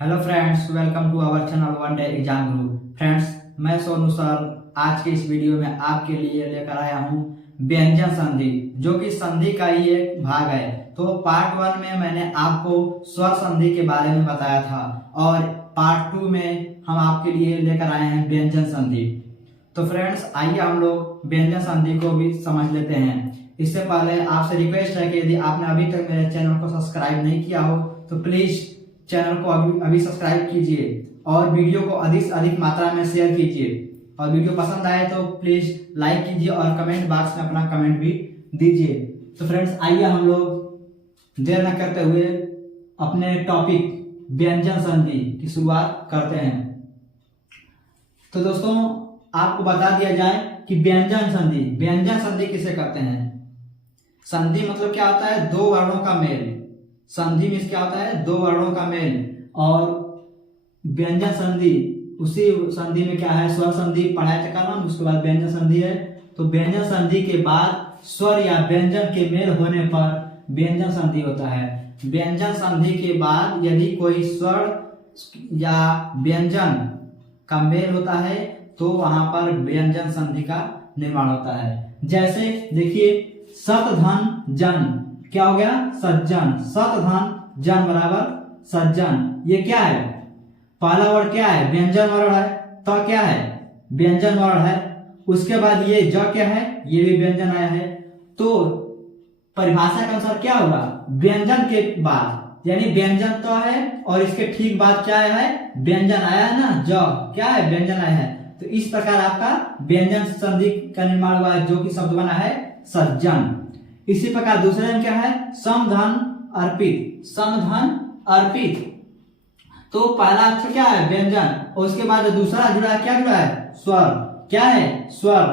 Hello friends, welcome to our channel one day exam Guru. Friends, मैं Sonu sir आज के इस वीडियो में आपके लिए लेकर आया हूँ व्यंजन संधि, जो कि संधि का ही एक भाग है। तो पार्ट 1 में मैंने आपको स्वर संधि के बारे में बताया था और पार्ट 2 में हम आपके लिए लेकर आए हैं व्यंजन संधि। तो फ्रेंड्स, आइए हम लोग व्यंजन संधि को भी समझ लेते हैं। इससे पहले आपसे रिक्वेस्ट है कि यदि आपने अभी तक मेरे चैनल को सब्सक्राइब नहीं किया हो तो प्लीज चैनल को अभी सब्सक्राइब कीजिए और वीडियो को अधिक से अधिक मात्रा में शेयर कीजिए। और वीडियो पसंद आए तो प्लीज लाइक कीजिए और कमेंट बॉक्स में अपना कमेंट भी दीजिए। तो फ्रेंड्स, आइए हम लोग देर न करते हुए अपने टॉपिक व्यंजन संधि की शुरुआत करते हैं। तो दोस्तों, आपको बता दिया जाए कि व्यंजन संधि किसे कहते हैं। संधि मतलब क्या होता है? दो वर्णों का मेल। संधि में क्या होता है? दो वर्णों का मेल। और व्यंजन संधि, उसी संधि में क्या है? स्वर संधि पढ़ाया था कल, उसके बाद व्यंजन संधि है। तो व्यंजन संधि के बाद स्वर या व्यंजन के मेल होने पर व्यंजन संधि होता है। व्यंजन संधि के बाद यदि कोई स्वर या व्यंजन का मेल होता है तो वहां पर व्यंजन संधि का निर्माण होता है। जैसे देखिए, सत धन जन, क्या हो गया? सज्जन। सत धन जन बराबर सज्जन। ये क्या है? पहला वर्ड क्या है? व्यंजन वर्ण है। तो क्या है? व्यंजन वर्ण है। उसके बाद ये ज क्या है? ये भी व्यंजन आया है। तो परिभाषा के अनुसार क्या होगा? व्यंजन के बाद, यानी व्यंजन तो है और इसके ठीक बाद क्या है? व्यंजन आया है ना, ज क्या है? व्यंजन आया है। तो इस प्रकार आपका व्यंजन संधि का निर्माण हुआ है, जो कि शब्द बना है सज्जन। इसी प्रकार दूसरे में क्या है? समधन अर्पित। समधन अर्पित। तो पहला अक्षर क्या है? व्यंजन, और उसके बाद दूसरा जुड़ा है, क्या जुड़ा है? स्वर। क्या है? स्वर।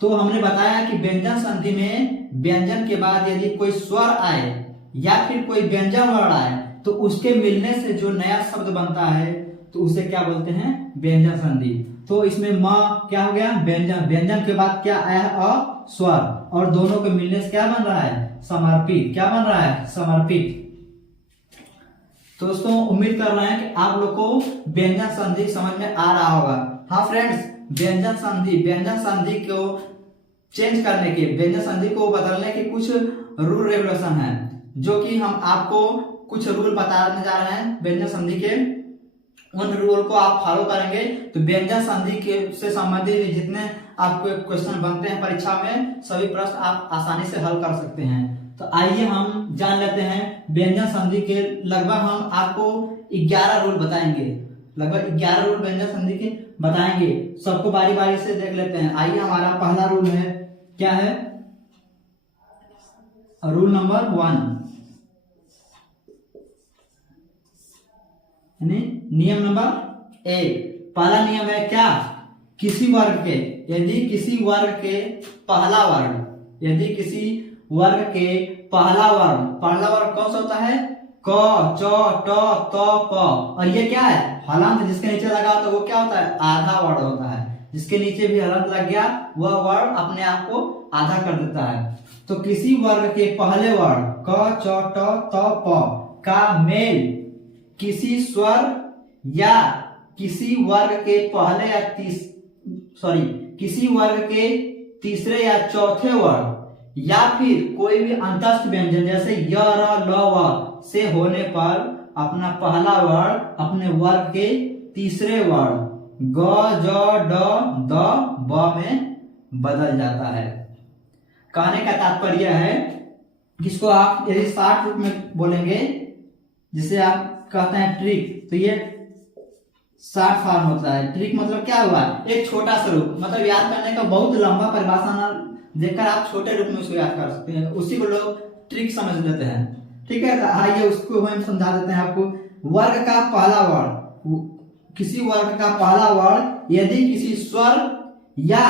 तो हमने बताया कि व्यंजन संधि में व्यंजन के बाद यदि कोई स्वर आए या फिर कोई व्यंजन वर्ण आए तो उसके मिलने से जो नया शब्द बनता है तो उसे क्या बोलते हैं? व्यंजन संधि। तो इसमें म क्या हो गया? व्यंजन। व्यंजन के बाद क्या आया है? अ, स्वर, और दोनों के मिलने से क्या बन रहा है? समर्पित। क्या बन रहा है? समर्पित। तो दोस्तों, उम्मीद कर रहे हैं कि आप लोग को व्यंजन संधि समझ में आ रहा होगा। हाँ फ्रेंड्स, व्यंजन संधि को चेंज करने के, व्यंजन संधि को बदलने के कुछ रूल रेगुलेशन है, जो कि हम आपको कुछ रूल बताने जा रहे हैं व्यंजन संधि के। उन रूल को आप फॉलो करेंगे तो व्यंजन संधि के से संबंधित जितने आपको क्वेश्चन बनते हैं परीक्षा में, सभी प्रश्न आप आसानी से हल कर सकते हैं। तो आइए हम जान लेते हैं व्यंजन संधि के। लगभग हम आपको 11 रूल बताएंगे। लगभग 11 रूल व्यंजन संधि के बताएंगे। सबको बारी बारी से देख लेते हैं। आइए, हमारा पहला रूल है, क्या है? रूल नंबर 1, नियम नंबर 1। पहला नियम है क्या? किसी वर्ग के, यदि किसी वर्ग के पहला वर्ण, यदि किसी वर्ग के पहला वर्ण कौन सा होता है? क, च, ट, त, प, और ये क्या है? हलंत जिसके नीचे लगा होता है वो क्या होता है? आधा वर्ण होता है। जिसके नीचे भी हलंत लग गया वह वर्ण अपने आप को आधा कर देता है। तो किसी वर्ग के पहले वर्ण क, च, ट, त, प का मेल किसी स्वर या किसी वर्ग के पहले या किसी वर्ग के तीसरे या चौथे वर्ण या फिर कोई भी अंतस्थ व्यंजन जैसे य, र, ल, व से होने पर अपना पहला वर्ण अपने वर्ग के तीसरे वर्ण ग, ज, ड, द, ब में बदल जाता है। कहने का तात्पर्य है, जिसको आप यदि शॉर्ट रूप में बोलेंगे, जिसे आप कहते हैं ट्रिक, तो ये शॉर्ट फॉर्म होता है। ट्रिक मतलब क्या हुआ? एक छोटा सा रूप, मतलब याद करने का बहुत लंबा परिभाषा न देखकर आप छोटे रूप में उसको याद कर सकते हैं, उसी को लोग ट्रिक समझ लेते हैं। ठीक है, तो आइए उसको हम समझा देते हैं आपको। वर्ग का पहला वर्ण, किसी वर्ग का पहला वर्ण यदि किसी स्वर या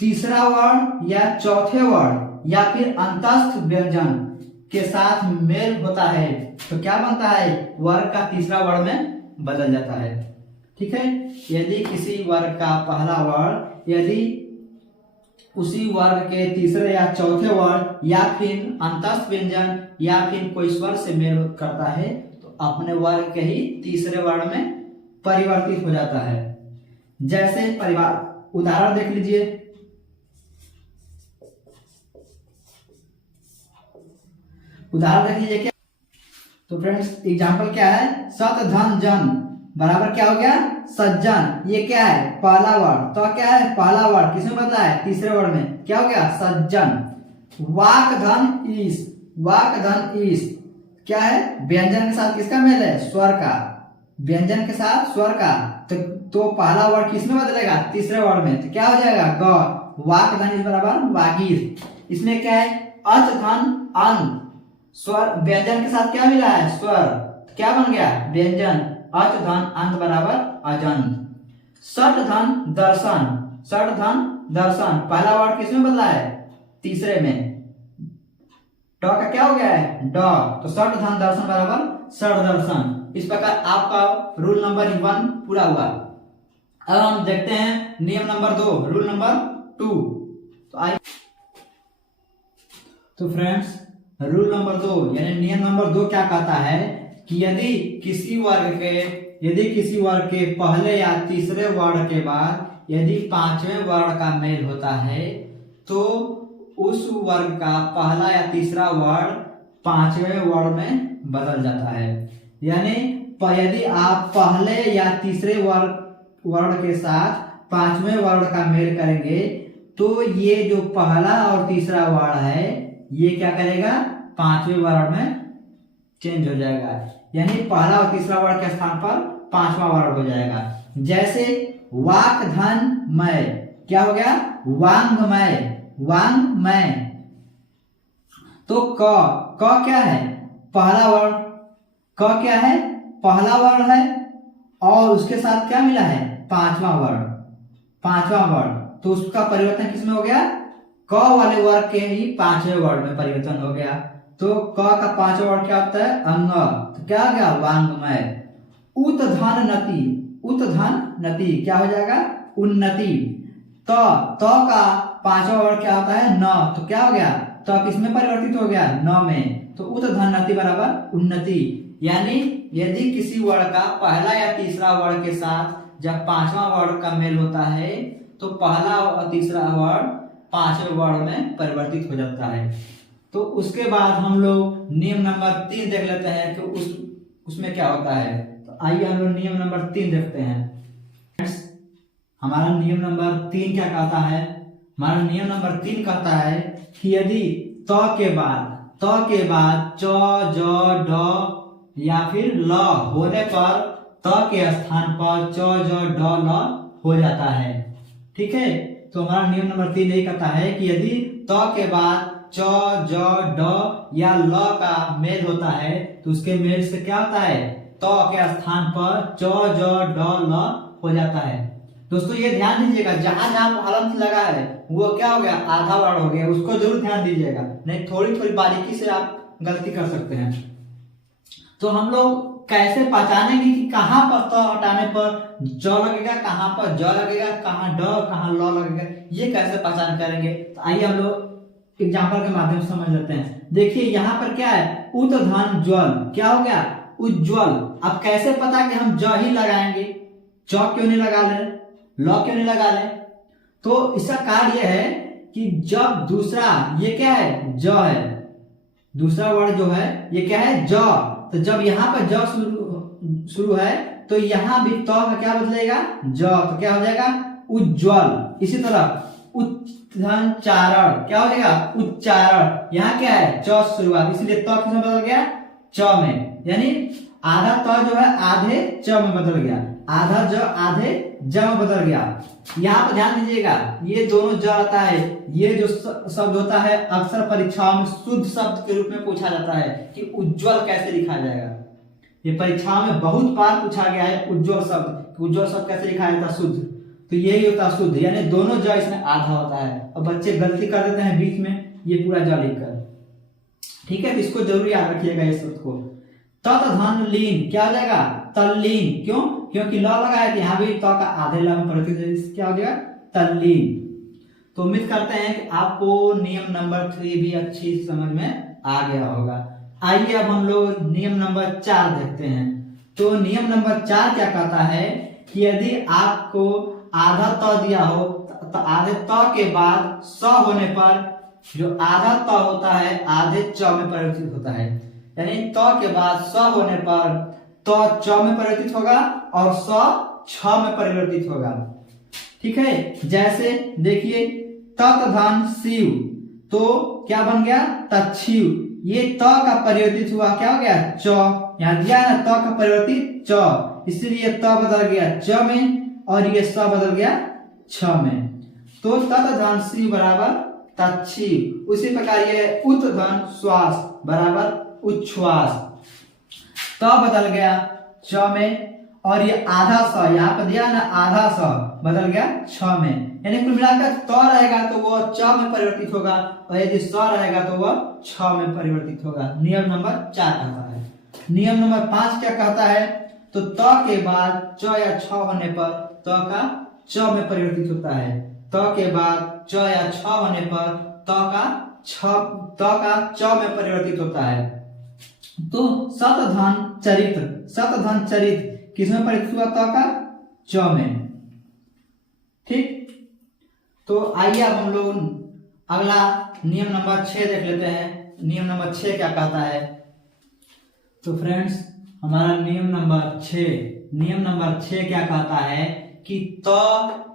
तीसरा वर्ण या चौथे वर्ण या फिर अंतस्थ व्यंजन के साथ मेल होता है तो क्या बनता है? वर्ग का तीसरा वर्ण में बदल जाता है। ठीक है, यदि किसी वर्ग का पहला वर्ण यदि उसी वर्ग के तीसरे या चौथे वर्ण या फिर अंतस्थ व्यंजन या फिर कोई स्वर से मेल करता है तो अपने वर्ग के ही तीसरे वर्ण में परिवर्तित हो जाता है। जैसे परिवार उदाहरण देख लीजिए, उदाहरण देख लीजिए क्या। तो फ्रेंड्स एग्जांपल क्या है, सत धन जन बराबर क्या हो गया, सज्जन। ये क्या है, पहला वर्ण। तो क्या है, पहला वर्ण किसमें बदला है, तीसरे वर्ण में, क्या हो गया, सज्जन। वाक धन ईश, वाक धन ईश क्या है, व्यंजन के साथ किसका मेल है, स्वर का, व्यंजन के साथ स्वर का। तो पहला वर्ण किसमें बदलेगा, तीसरे वर्ण में, तो क्या हो जाएगा, ग। वाक धन ईश बराबर वागीश। इसमें क्या है, अच धन अन, स्वर व्यंजन के साथ क्या मिला है, स्वर, तो क्या बन गया, व्यंजन। अच धन अंत बराबर अजंत। सठ धन दर्शन, सठ धन दर्शन पहला वर्ड किसमें बदला है, तीसरे में, ड का क्या हो गया है, ड। तो सठ धन दर्शन बराबर सठ दर्शन। इस प्रकार आपका रूल नंबर 1 पूरा हुआ। अब हम देखते हैं नियम नंबर 2, रूल नंबर 2। तो आइए, तो फ्रेंड्स रूल नंबर 2 यानी नियम नंबर 2 क्या कहता है कि यदि किसी वर्ग के पहले या तीसरे वर्ण के बाद यदि पांचवें वर्ण का मेल होता है तो उस वर्ग का पहला या तीसरा वर्ण पांचवें वर्ण में बदल जाता है। यानी यदि आप पहले या तीसरे वर्ण के साथ पांचवें वर्ण का मेल करेंगे तो ये जो पहला और तीसरा वर्ण है ये क्या करेगा, पांचवें वर्ण में चेंज हो जाएगा। यानी पहला और तीसरा वर्ण के स्थान पर पांचवा वर्ण हो जाएगा। जैसे वाक धन मय क्या हो गया, वांगमय, वांगमय। तो क क्या है, पहला वर्ण, क क्या है, पहला वर्ण है और उसके साथ क्या मिला है, पांचवा वर्ण, पांचवा वर्ण। तो उसका परिवर्तन किसमें हो गया, क वाले वर्ग के ही पांचवें वर्ण में परिवर्तन हो गया। तो क का पांचवा वर्ण क्या होता है, अंग। तो क्या हो गया, वांगमय। उत धन नति, उत धन नति क्या हो जाएगा, उन्नति। त का पांचवा वर्ण क्या होता है, न। तो क्या हो गया, त किसमें परिवर्तित हो गया, न में। तो उत धन नति बराबर उन्नति। यानी यदि किसी वर्ण का पहला या तीसरा वर्ण के साथ जब पांचवा वर्ण का मेल होता है तो पहला और तीसरा वर्ण पांचवें वर्ण में परिवर्तित हो जाता है। तो उसके बाद हम लोग नियम नंबर 3 देख लेते हैं कि उसमें क्या होता है। तो आइए हम लोग नियम नंबर 3 देखते हैं। हमारा नियम नंबर 3 क्या कहता है, हमारा नियम नंबर 3 कहता है कि यदि त के बाद च ज ड या फिर ल होने पर त के स्थान पर च ज ड ल हो जाता है। ठीक है, तो हमारा नियम नंबर 3 यही कहता है कि यदि त के बाद च ज ड या ल का मेल होता है तो उसके मेल से क्या होता है, त के स्थान पर च ज ड ल हो जाता है। दोस्तों ये ध्यान दीजिएगा, जहां जहां हलंत लगा है वो क्या हो गया, आधा वर्ण हो गया, उसको जरूर ध्यान दीजिएगा, नहीं थोड़ी थोड़ी बारीकी से आप गलती कर सकते हैं। तो हम लोग कैसे पहचानेंगे कि कहां पर त हटाने पर ज लगेगा, कहां पर ज लगेगा, कहां ड कहां ल लगेगा, ये कैसे पहचान करेंगे। तो आइए हम लोग एग्जाम्पल के माध्यम से समझ लेते हैं। देखिए यहाँ पर क्या है, उत धन ज्वल क्या हो गया, उज्ज्वल। अब कैसे पता कि हम ज ही लगाएंगे, च क्यों नहीं लगा ले, ल क्यों नहीं लगा ले। तो इसका कार्य यह है कि जब दूसरा ये क्या है, ज है, दूसरा वर्ड जो है ये क्या है, ज। तो जब यहाँ पर ज शुरू है तो यहाँ भी त का क्या बदलेगा, ज। तो क्या हो जाएगा, उज्ज्वल। इसी तरह उच्चारण क्या हो जाएगा, उच्चारण। यहाँ क्या है, च शुरुआत, इसलिए त किसमें बदल गया, च में। यानी आधा त जो है आधे च में बदल गया, आधा ज आधे ज में बदल गया। यहाँ पर ध्यान दीजिएगा, ये दोनों ज आता है, ये जो शब्द होता है अक्सर परीक्षाओं में शुद्ध शब्द के रूप में पूछा जाता है कि उज्ज्वल कैसे लिखा जाएगा। ये परीक्षाओं में बहुत बार पूछा गया है उज्ज्वल शब्द, उज्ज्वल शब्द कैसे लिखा जाता है, शुद्ध। तो यही होता है शुद्ध, यानी दोनों ज इसमें आधा होता है। और बच्चे गलती कर देते हैं बीच में ये पूरा ज लिखकर। ठीक है, तो इसको जरूर याद रखिएगा इस शब्द को। तत धन लीन क्या हो जाएगा, तल्लीन। क्यों, क्योंकि ल लगा है, यहाँ भी त का आधे ल में परिवर्तित क्या हो जाएगा, तल्लीन। तो उम्मीद करते हैं कि आपको नियम नंबर 3 भी अच्छी समझ में आ गया होगा। आइए अब हम लोग नियम नंबर 4 देखते हैं। तो नियम नंबर 4 क्या कहता है कि यदि आपको आधा त दिया हो तो आधे त के बाद स होने पर जो आधा त होता है आधे च में परिवर्तित होता है। यानी त के बाद स होने पर त च में परिवर्तित होगा और स छ में परिवर्तित होगा। ठीक है, जैसे देखिए तत धन शिव, तो क्या बन गया तच्छिव। ये त का परिवर्तित हुआ क्या हो गया च, यहाँ दिया है ना त का परिवर्तित च, इसलिए त बदल गया च में और ये स बदल गया छ में। तो तत धन शिव बराबर तच्छिव। उसी प्रकार ये उत धन श्वास बराबर उच्छ्वास, त बदल गया च में और ये आधा स यहाँ पर दिया ना आधा स बदल गया छ में। यानी कुल मिलाकर त रहेगा तो वह च में परिवर्तित होगा और यदि स रहेगा तो वह छ में परिवर्तित होगा। नियम नंबर 4 कहता है। नियम नंबर 5 क्या कहता है, तो त के बाद च या छ होने पर त का च में परिवर्तित होता है। त के बाद च या छ होने पर त का च में परिवर्तित होता है। तो सतधन चरित्र, सतधन चरित्र किसमें परिवर्तित हुआ त का च में। ठीक, तो आइए अब हम लोग अगला नियम नंबर 6 देख लेते हैं। नियम नंबर 6 क्या कहता है, तो फ्रेंड्स हमारा नियम नंबर 6 क्या कहता है कि त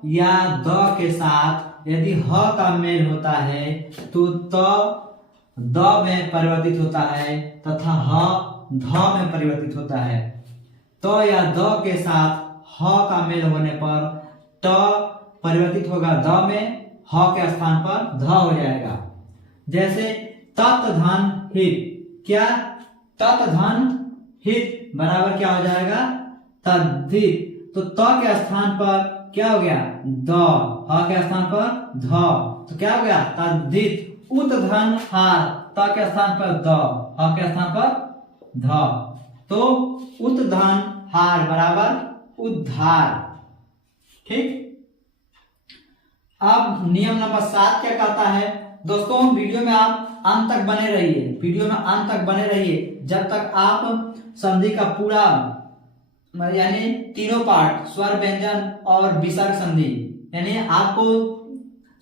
या द के साथ यदि ह का मेल होता है तो त द में परिवर्तित होता है तथा ह ध में परिवर्तित होता है। त या द के साथ ह का मेल होने पर त परिवर्तित होगा द में, ह के स्थान पर ध हो जाएगा। जैसे तत धन हित, क्या तत धन हित बराबर क्या हो जाएगा तद्धित। तो त के स्थान पर क्या हो गया द, ह के स्थान पर ध, तो क्या हो गया तद्धित। उत धन हार, त के स्थान पर द, ह के स्थान पर ध, तो उत धन हार बराबर उद्धार। ठीक, अब नियम नंबर 7 क्या कहता है। दोस्तों वीडियो में आप अंत तक बने रहिए, जब तक आप संधि का पूरा यानी तीनों पार्ट स्वर व्यंजन और विसर्ग संधि, यानी आपको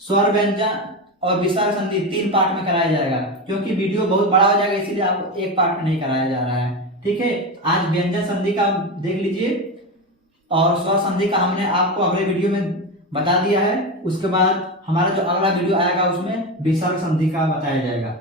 स्वर व्यंजन और विसर्ग संधि 3 पार्ट में कराया जाएगा, क्योंकि वीडियो बहुत बड़ा हो जाएगा इसीलिए आपको एक पार्ट में नहीं कराया जा रहा है। ठीक है, आज व्यंजन संधि का देख लीजिए और स्वर संधि का हमने आपको अगले वीडियो में बता दिया है। उसके बाद हमारा जो अगला वीडियो आएगा उसमें विसर्ग संधि का बताया जाएगा।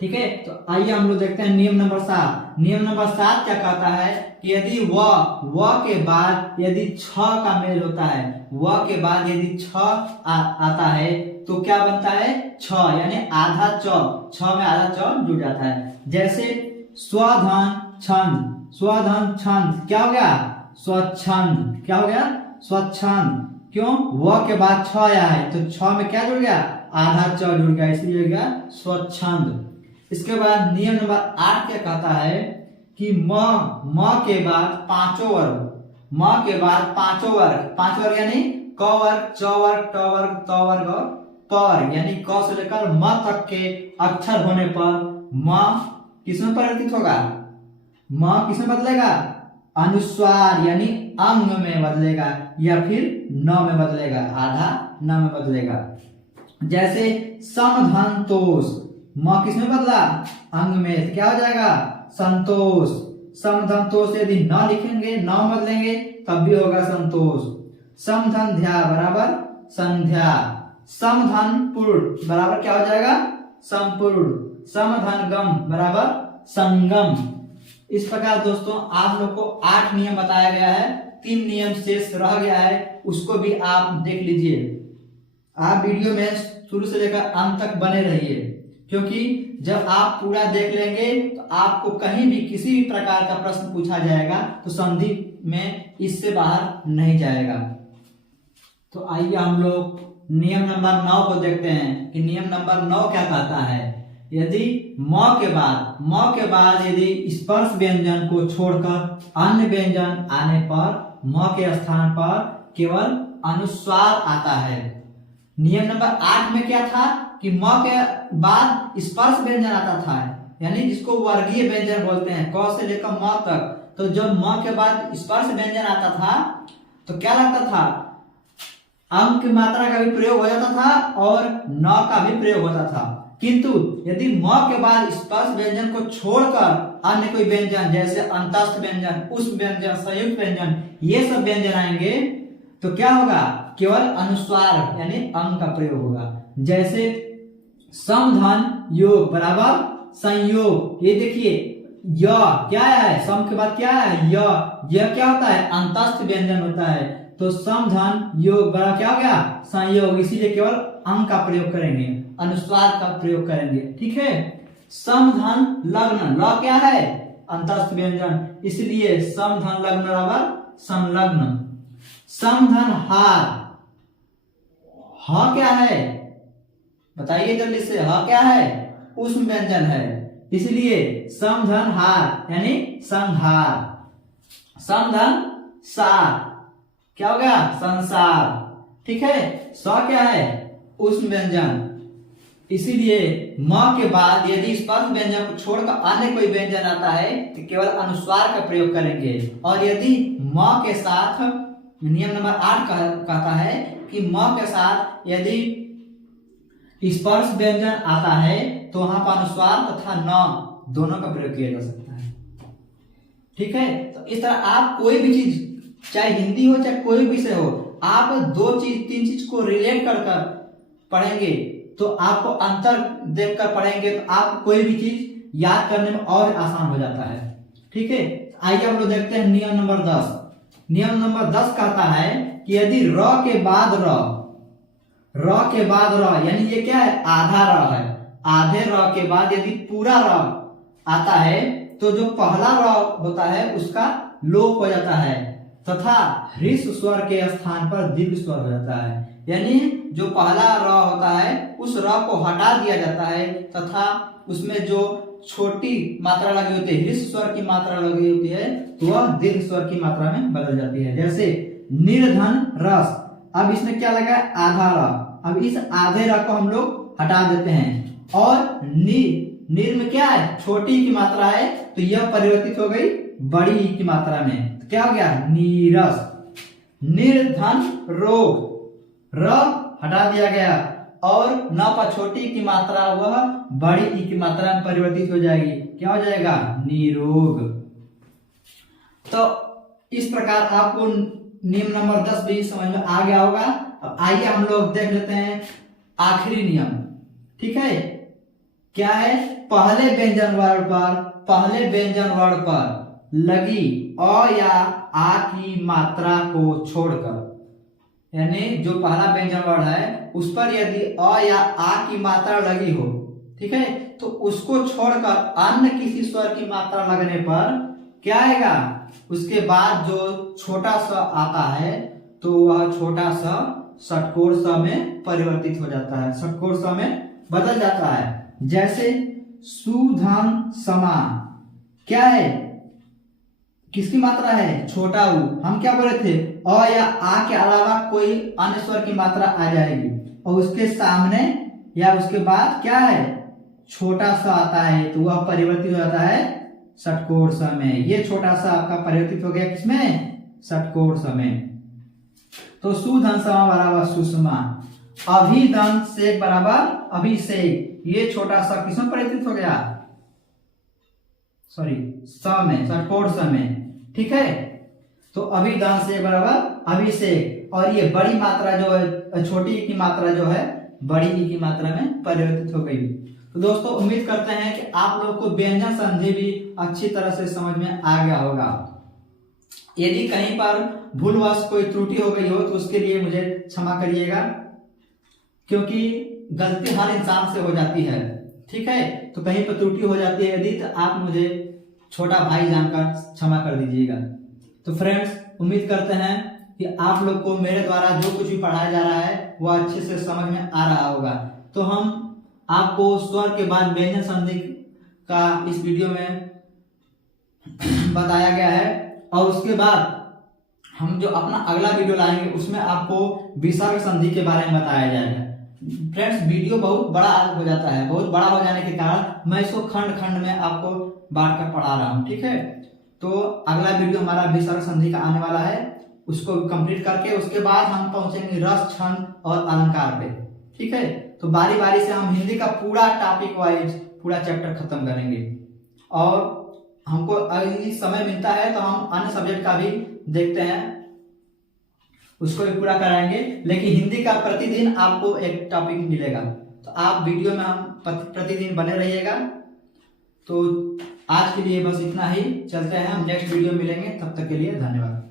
ठीक है, तो आइए हम लोग देखते हैं नियम नंबर 7। नियम नंबर 7 क्या कहता है कि यदि व के बाद यदि छ का मेल होता है, व के बाद यदि छ आता है तो क्या बनता है छ, यानी आधा च, छ में आधा च जुड़ जाता है। जैसे स्वधन छंद, स्वधन छंद क्या हो गया स्वच्छंद, क्या हो गया स्वच्छंद। क्यों, व के बाद छ आया है तो छ में क्या जुड़ गया आधा च जुड़ गया, इसलिए हो गया स्वच्छंद। इसके बाद नियम नंबर 8 क्या कहता है कि म के बाद पांचों वर्ग, म के बाद पांचों वर्ग यानी क वर्ग, च वर्ग, ट वर्ग, त वर्ग और प वर्ग, यानी क से लेकर म तक के अक्षर होने पर म किसमें परिवर्तित होगा, म किसमें बदलेगा अनुस्वार यानी अंग में बदलेगा या फिर न में बदलेगा, आधा न में बदलेगा। जैसे समधनतोष, म किसमें बदला अंग में, तो क्या हो जाएगा संतोष। समधनतोष यदि न लिखेंगे न बदलेंगे तब भी होगा संतोष। समधन्ध्या बराबर संध्या। समधन पूर्ण बराबर क्या हो जाएगा संपूर्ण। समधनगम बराबर संगम। इस प्रकार दोस्तों आप लोग को 8 नियम बताया गया है, 3 नियम शेष रह गया है, उसको भी आप देख लीजिए। आप वीडियो में शुरू से लेकर अंत तक बने रहिए, क्योंकि जब आप पूरा देख लेंगे तो आपको कहीं भी किसी भी प्रकार का प्रश्न पूछा जाएगा तो संधि में इससे बाहर नहीं जाएगा। तो आइए हम लोग नियम नंबर 9 को देखते हैं कि नियम नंबर 9 क्या कहता है। यदि म के बाद यदि स्पर्श व्यंजन को छोड़कर अन्य व्यंजन आने पर म के स्थान पर केवल अनुस्वार आता है। नियम नंबर 8 में क्या था कि म के बाद स्पर्श व्यंजन आता था, यानी जिसको वर्गीय व्यंजन बोलते हैं, क से लेकर म तक। तो जब म के बाद स्पर्श व्यंजन आता था तो क्या लगता था, अंक की मात्रा का भी प्रयोग हो जाता था और न का भी प्रयोग होता था। किंतु यदि म के बाद स्पर्श व्यंजन को छोड़कर अन्य कोई व्यंजन जैसे अंतस्थ व्यंजन, उष्म व्यंजन, संयुक्त व्यंजन, ये सब व्यंजन आएंगे तो क्या होगा, केवल अनुस्वार यानी अंग का प्रयोग होगा। जैसे समधन योग बराबर संयोग, ये देखिए य क्या है, सम के बाद क्या है यह क्या होता है, अंतस्थ व्यंजन होता है। तो समधन योग बराबर क्या हो गया, संयोग, इसीलिए केवल अंग का प्रयोग करेंगे, अनुस्वार का प्रयोग करेंगे। ठीक है। समधन लग्न, ल क्या है, अंतस्थ व्यंजन, इसलिए समधन लग्न बराबर संलग्न। समधन हार, ह क्या है, बताइए जल्दी से, ह क्या है, उष्म व्यंजन है, इसलिए समधन हार यानी संहार। समधन सार क्या हो गया, संसार। ठीक है। स क्या है, उष्म व्यंजन, इसीलिए म के बाद यदि स्पर्श व्यंजन को छोड़कर अन्य कोई व्यंजन आता है तो केवल अनुस्वार का प्रयोग करेंगे। और यदि म के साथ, नियम नंबर 8 कहता है कि म के साथ यदि स्पर्श व्यंजन आता है तो वहां पर अनुस्वार तथा न दोनों का प्रयोग किया जा सकता है। ठीक है। तो इस तरह आप कोई भी चीज, चाहे हिंदी हो चाहे कोई विषय हो, आप 2-3 चीज को रिलेट कर पढ़ेंगे तो आपको अंतर देखकर पढ़ेंगे तो आप कोई भी चीज याद करने में और आसान हो जाता है। ठीक है। आइए हम लोग देखते हैं नियम नंबर 10। नियम नंबर 10 कहता है कि यदि र के बाद यानी ये क्या है, आधा र है, आधे र के बाद यदि पूरा र आता है तो जो पहला र होता है उसका लोप हो जाता है तथा ह्रस्व स्वर के स्थान पर दीर्घ स्वर हो जाता है। यानी जो पहला र होता है उस र को हटा दिया जाता है तथा उसमें जो छोटी मात्रा लगी होती है, ह्रस्व स्वर की मात्रा लगी होती है, तो वह दीर्घ स्वर की मात्रा में बदल जाती है। जैसे निर्धन रस, अब इसमें क्या लगा, आधा र, अब इस आधे र को हम लोग हटा देते हैं और निर में क्या है, छोटी की मात्रा है तो यह परिवर्तित हो गई बड़ी की मात्रा में, तो क्या हो गया, नीरस। निर्धन रोग, र हटा दिया गया और न पर छोटी की मात्रा वह बड़ी ई की मात्रा में परिवर्तित हो जाएगी, क्या हो जाएगा, निरोग। तो इस प्रकार आपको नियम नंबर 10 भी समझ में आ गया होगा। अब आइए हम लोग देख लेते हैं आखिरी नियम। ठीक है। क्या है, पहले व्यंजन वर्ण पर लगी अ या आ की मात्रा को छोड़कर, यानी जो पहला व्यंजन वर्ण है उस पर यदि अ या आ की मात्रा लगी हो, ठीक है, तो उसको छोड़कर अन्य किसी स्वर की मात्रा लगने पर क्या आएगा, उसके बाद जो छोटा सा आता है तो वह छोटा सा षटकोर स में परिवर्तित हो जाता है, षटकोर स में बदल जाता है। जैसे सुधन समा, क्या है, किसकी मात्रा है, छोटा ऊ। हम क्या बोले थे, अ या आ के अलावा कोई अन्य स्वर की मात्रा आ जाएगी और उसके सामने या उसके बाद क्या है, छोटा सा आता है तो वह परिवर्तित हो जाता है षटकोर स में। ये छोटा सा आपका परिवर्तित हो गया किसमें, षटकोर स में। तो सुधन समा बराबर सुषमा, अभिधन से बराबर अभिषेक, ये छोटा सा किसमें परिवर्तित हो गया, सॉरी स में, षटकोर स में। ठीक है। तो अभिधन से बराबर अभिषेक, और ये बड़ी मात्रा जो है, छोटी की मात्रा जो है बड़ी ई की मात्रा में परिवर्तित हो गई। तो दोस्तों उम्मीद करते हैं कि आप लोग को व्यंजन संधि भी अच्छी तरह से समझ में आ गया होगा। यदि कहीं पर भूलवश कोई त्रुटि हो गई हो तो उसके लिए मुझे क्षमा करिएगा, क्योंकि गलती हर इंसान से हो जाती है। ठीक है। तो कहीं पर त्रुटि हो जाती है यदि, तो आप मुझे छोटा भाई जानकर क्षमा कर दीजिएगा। तो फ्रेंड्स उम्मीद करते हैं कि आप लोग को मेरे द्वारा जो कुछ भी पढ़ाया जा रहा है वह अच्छे से समझ में आ रहा होगा। तो हम आपको स्वर के बाद व्यंजन संधि का इस वीडियो में बताया गया है, और उसके बाद हम जो अपना अगला वीडियो लाएंगे उसमें आपको विसर्ग संधि के बारे में बताया जाएगा। फ्रेंड्स वीडियो बहुत बड़ा हो जाता है, बहुत बड़ा हो जाने के कारण मैं इसको खंड खंड में आपको बांट कर पढ़ा रहा हूँ, ठीक है। तो अगला वीडियो हमारा विसर्ग संधि का आने वाला है, उसको कंप्लीट करके उसके बाद हम पहुंचेंगे रस, छंद और अलंकार पे, ठीक है। तो बारी बारी से हम हिंदी का पूरा टॉपिक वाइज पूरा चैप्टर खत्म करेंगे, और हमको अगर समय मिलता है तो हम अन्य सब्जेक्ट का भी देखते हैं, उसको भी पूरा कराएंगे। लेकिन हिंदी का प्रतिदिन आपको एक टॉपिक मिलेगा, तो आप वीडियो में हम प्रतिदिन बने रहिएगा। तो आज के लिए बस इतना ही, चलते हैं, हम नेक्स्ट वीडियो मिलेंगे, तब तक के लिए धन्यवाद।